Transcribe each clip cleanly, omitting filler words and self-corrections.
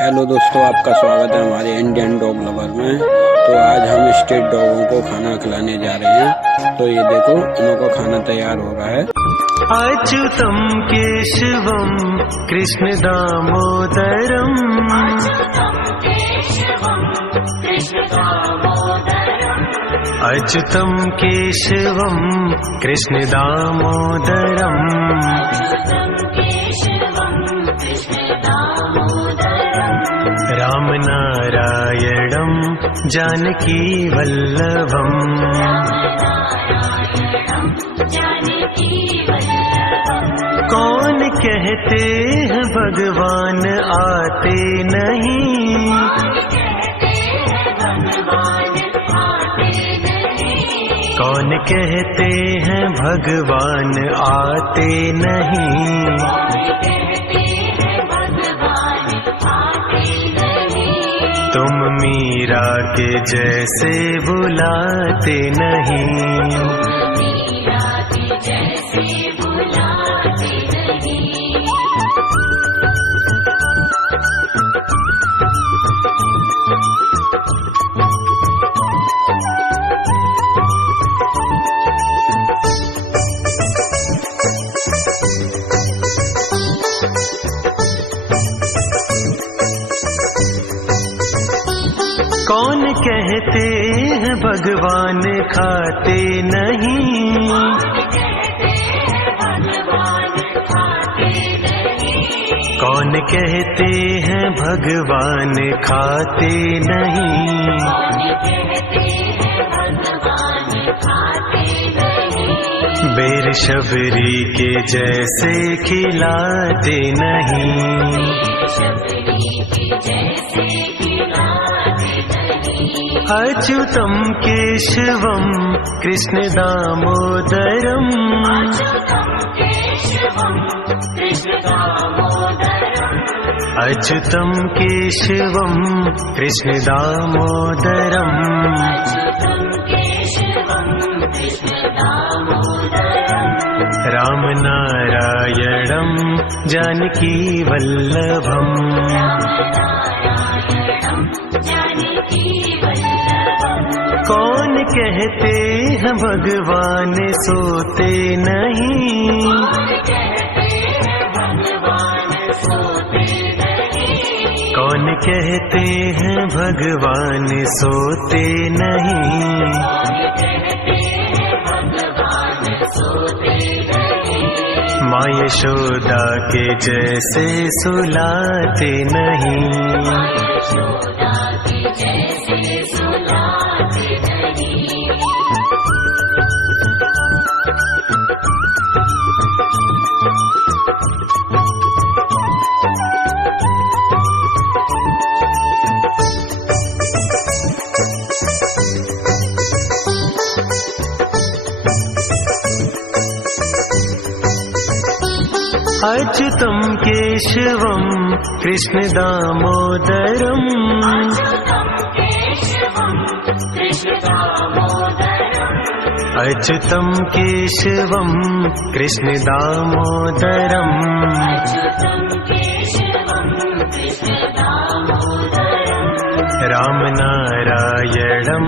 Hello दोस्तों, आपका स्वागत है हमारे इंडियन डॉग लवर में। तो आज हम स्ट्रीट डॉगों को खाना खिलाने जा रहे हैं। तो ये देखो, इनका खाना तैयार हो रहा है। अच्युतम केशवम कृष्ण दामोदरम, अच्युतम केशवम कृष्ण दामोदरम, राम नारायणम जानकी वल्लभम, कौन कहते हैं भगवान आते नहीं, कौन कहते हैं भगवान आते नहीं, तुम मीरा के जैसे बुलाते नहीं, कौन कहते हैं भगवान खाते नहीं, कौन कहते हैं भगवान खाते नहीं, बेर शबरी के जैसे खिलाते नहीं, अच्युतम केशवम कृष्ण दामोदरम, अच्युतम केशवम कृष्ण दामोदरम, राम नारायणम जानकी वल्लभम, कौन कहते हैं भगवान सोते नहीं, कौन कहते हैं भगवान सोते नहीं, माँ यशोदा के जैसे सुलाते नहीं, अच्युतम केशवम कृष्ण दामोदरम, अच्युतम केशवम कृष्ण दामोदरम, राम नारायणम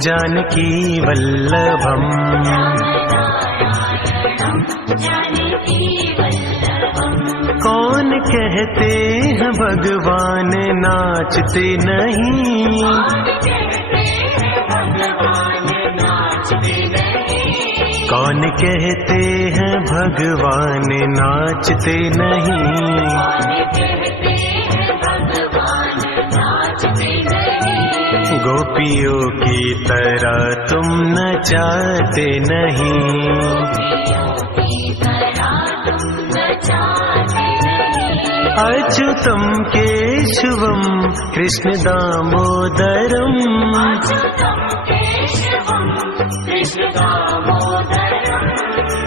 जानकी वल्लभम, कौन कहते हैं भगवान नाचते नहीं, कौन कहते हैं भगवान नाचते नहीं, गोपियों की तरह तुम नचाते नहीं, अच्युतम केशवम कृष्ण दामोदरम,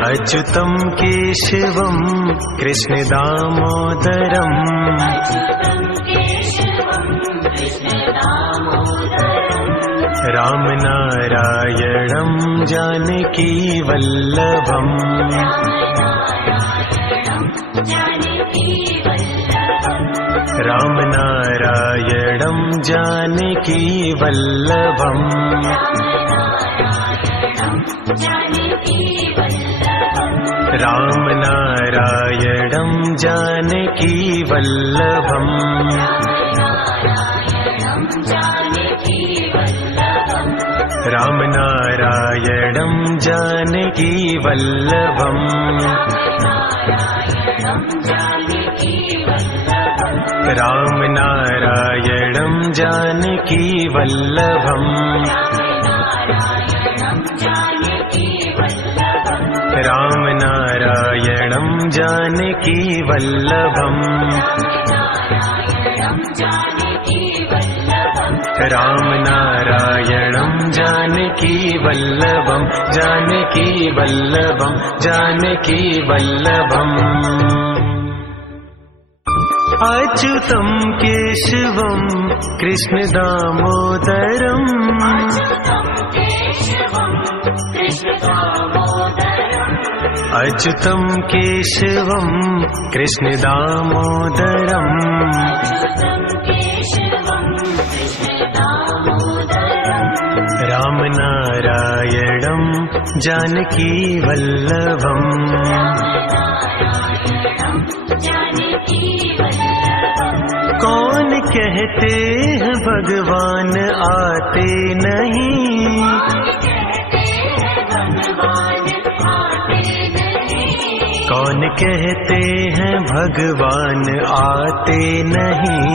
अच्युतम केशवम कृष्ण दामोदरम, राम नारायणम जानकी वल्लभम, राम नारायणं जानकी वल्लभम् राम नारायणं जानकी वल्लभम् राम नारायणं जानकी वल्लभम् राम नारायणं जानकी वल्लभम् राम नारायणं जानकी वल्लभम् राम नारायणं जानकी वल्लभम् जानकी वल्लभम् जानकी वल्लभम् अच्युतं केशवं कृष्ण दामोदरम् अच्युतं केशवं कृष्ण दामोदरम् राम नारायणं जानकी वल्लभम् कौन कहते हैं भगवान आते नहीं कौन कहते हैं भगवान आते नहीं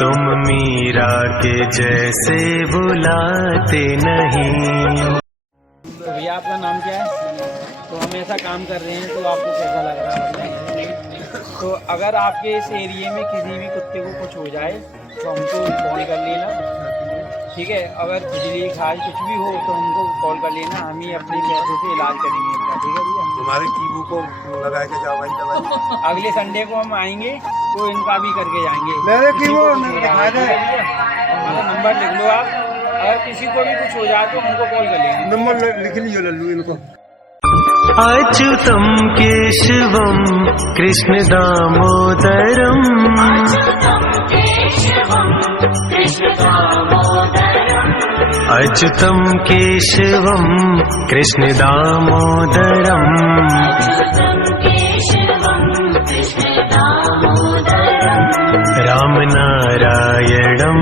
तुम मीरा के जैसे बुलाते नहीं। तो भैया आपका नाम क्या है? तो हम ऐसा काम कर रहे हैं तो आपको कैसा लग रहा है? तो अगर आपके इस एरिया में किसी भी कुत्ते को कुछ हो जाए तो हमको कॉल कर लेना, ठीक है। अगर बिजली खाज कुछ भी हो तो हमको कॉल कर लेना, हम ही अपने पैसे से इलाज करेंगे इसका, ठीक है भैया। तुम्हारे कीबू को लगा के जाओ भाई दवाई। अगले संडे को हम आएंगे तो इनका भी करके जाएंगे। मेरे कीबू हमारा नंबर लिख लो आप, अगर किसी को भी कुछ हो जाए तो हमको कॉल कर लेना। नंबर लिख लियो लल्लू इनको। अच्युतं केशवं कृष्ण दामोदरम् अच्युतं केशवं कृष्ण दामोदरम् राम नारायणं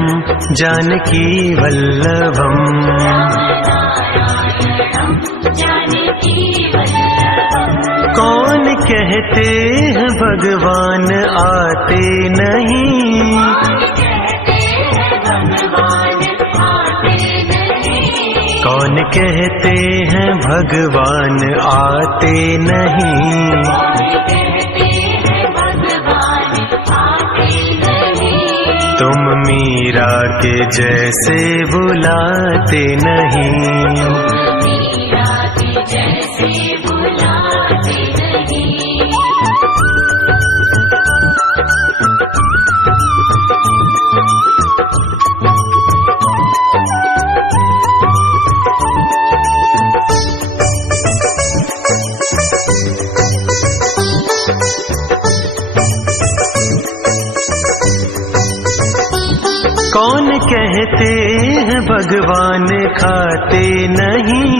जानकी वल्लभम् कौन कहते हैं भगवान आते नहीं कौन कहते हैं भगवान आते नहीं तुम मीरा के जैसे बुलाते नहीं कौन कहते हैं भगवान खाते नहीं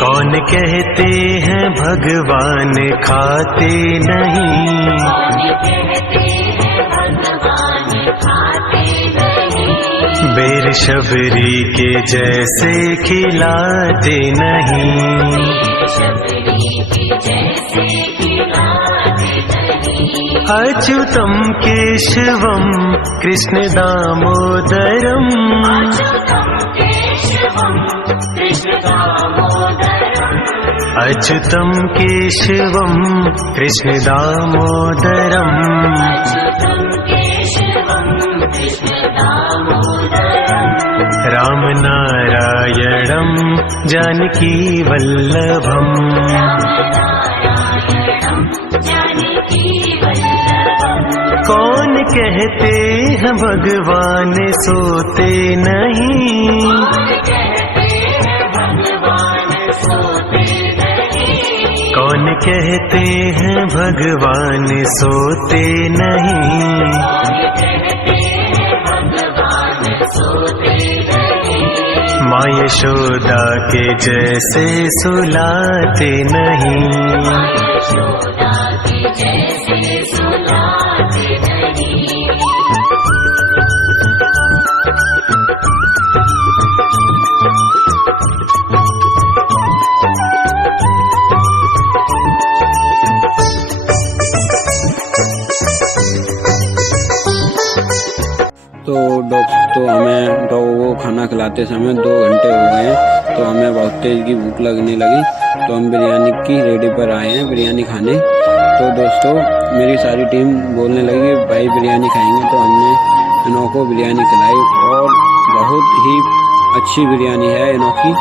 कौन कहते हैं भगवान खाते नहीं बेर शबरी के जैसे खिलाते नहीं अच्युतं केशवं कृष्ण दामोदरम् अच्युतं केशवं कृष्ण दामोदरम् राम नारायणं जानकी वल्लभम् कौन कहते हैं भगवान सोते नहीं कहते हैं भगवान सोते नहीं, माँ यशोदा के जैसे सुलाते नहीं। तो हमें डॉग को खाना खिलाते समय 2 घंटे हो गए हैं, तो हमें बहुत तेज की भूख लगने लगी, तो हम बिरयानी की रेडी पर आए हैं बिरयानी खाने। तो दोस्तों मेरी सारी टीम बोलने लगी भाई बिरयानी खाएंगे, तो हमने इनों को बिरयानी खिलाई और बहुत ही अच्छी बिरयानी है इनों की।